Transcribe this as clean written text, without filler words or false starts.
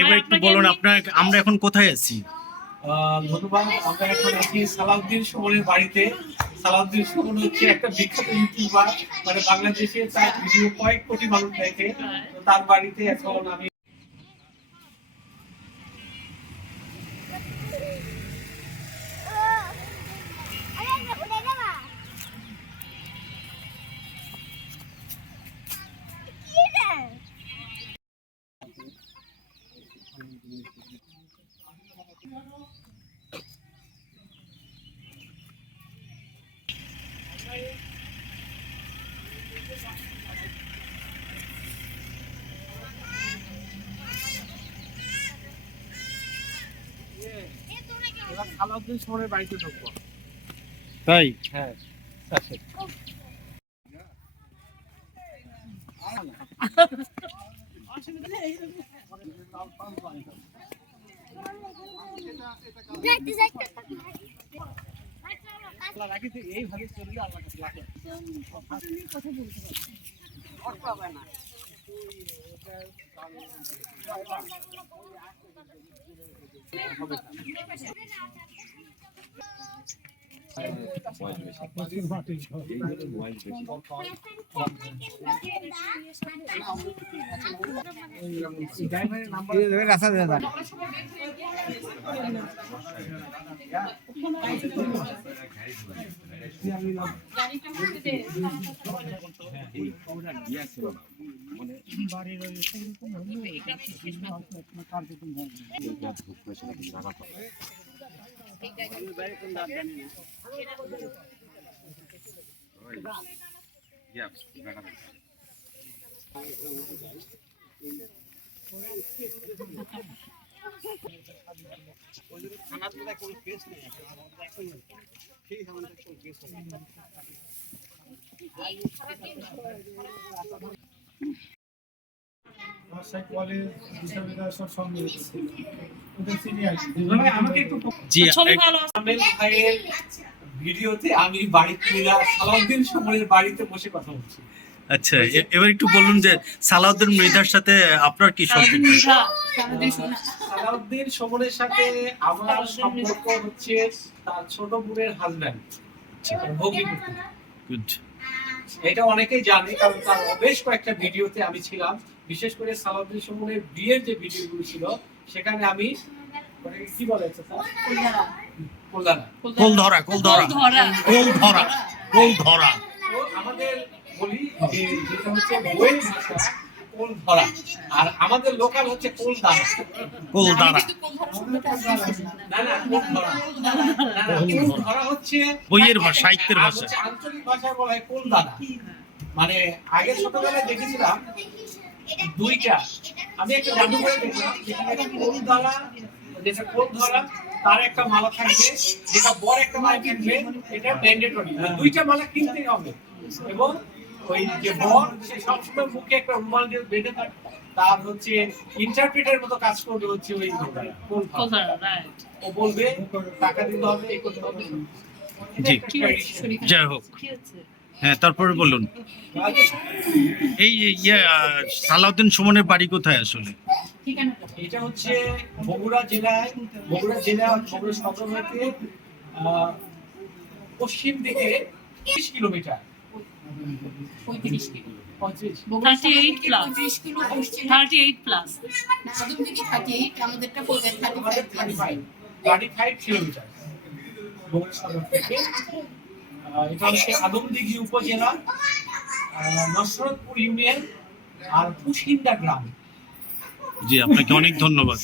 এবার একটু বলুন আমরা এখন কোথায় আছি? ধন্যবাদ। আমরা এখন আছি সালাউদ্দিন সুমনের বাড়িতে। সালাউদ্দিন সুমন হচ্ছে একটা বিখ্যাত ইউটিউবার, মানে বাংলাদেশে তার ভিডিও কয়েক কোটি মানুষ দেখে। তো তার বাড়িতে এখন আমি সালাউদ্দিন সুমনের বাড়িতে ঢুকবো। তাই? হ্যাঁ, এইভাবে চললে আল্লাহ কাছে লাগে কথা বলতে পারবে না। ভিডিওতে আমি বাড়িতে সালাউদ্দিন সুমনের বাড়িতে বসে কথা বলছি। আচ্ছা, এবার একটু বলুন যে সালাউদ্দিন মৃধার সাথে আপনার কি সম্পর্ক? সালাউদ্দিন সুমনের সাথে আমার সম্পর্ক হচ্ছে তার ছোট বোনের হাজবেন্ড ভগ্নিপতি। গুড। এটা অনেকেই জানে, কারণ তার বেশ কয়েকটা ভিডিওতে আমি ছিলাম। বিশেষ করে সালাউদ্দিন সুমনের বিয়ের যে ভিডিওগুলো ছিল সেখানে আমি কি বলে আমাদের বলি যে যেটা হচ্ছে বইয়ের ভাষা কোল ধরা, আর আমাদের লোকাল হচ্ছে কোল দানা। কোল ধরা হচ্ছে বইয়ের ভাষা, সাহিত্যের ভাষা। আঞ্চলিক ভাষায় বলা হয় কোল দানা। মানে আগে ছোটবেলায় দেখেছিলাম দুইটা, আমি একটা জাদুঘরে দেখলাম যেখানে কোল দানা, যেটা কোল ধরা তার একটা মালা থাকবে, যেটা বর একটা মালা কিনবে, এটা ম্যান্ডেটরি, দুইটা মালা কিনতেই হবে। এবং ওই যে বর সে সবসময় মুখে একটা রুমাল দিয়ে বেঁধে থাকে, তার হচ্ছে ইন্টারপ্রেটার মতো কাজ করবে হচ্ছে ওই ও বলবে টাকা দিতে হবে, এই করতে হবে। জি, যাই হোক। হ্যাঁ, তারপরে বলুন এই সালাউদ্দিন সুমনের বাড়ি কোথায় আসলে? এটা হচ্ছে বগুড়া জেলায়, বগুড়া সদর হতে পশ্চিম দিকে 30 কিলোমিটার। 35 কিলো, 38 প্লাস আমাদেরটা পড়বে 35 কিলোমিটার বগুড়া সদর থেকে। এটা হচ্ছে আদমদিঘি উপজেলা, নসরতপুর ইউনিয়ন আর পুশিন্দা গ্রাম। জি, আপনাকে অনেক ধন্যবাদ।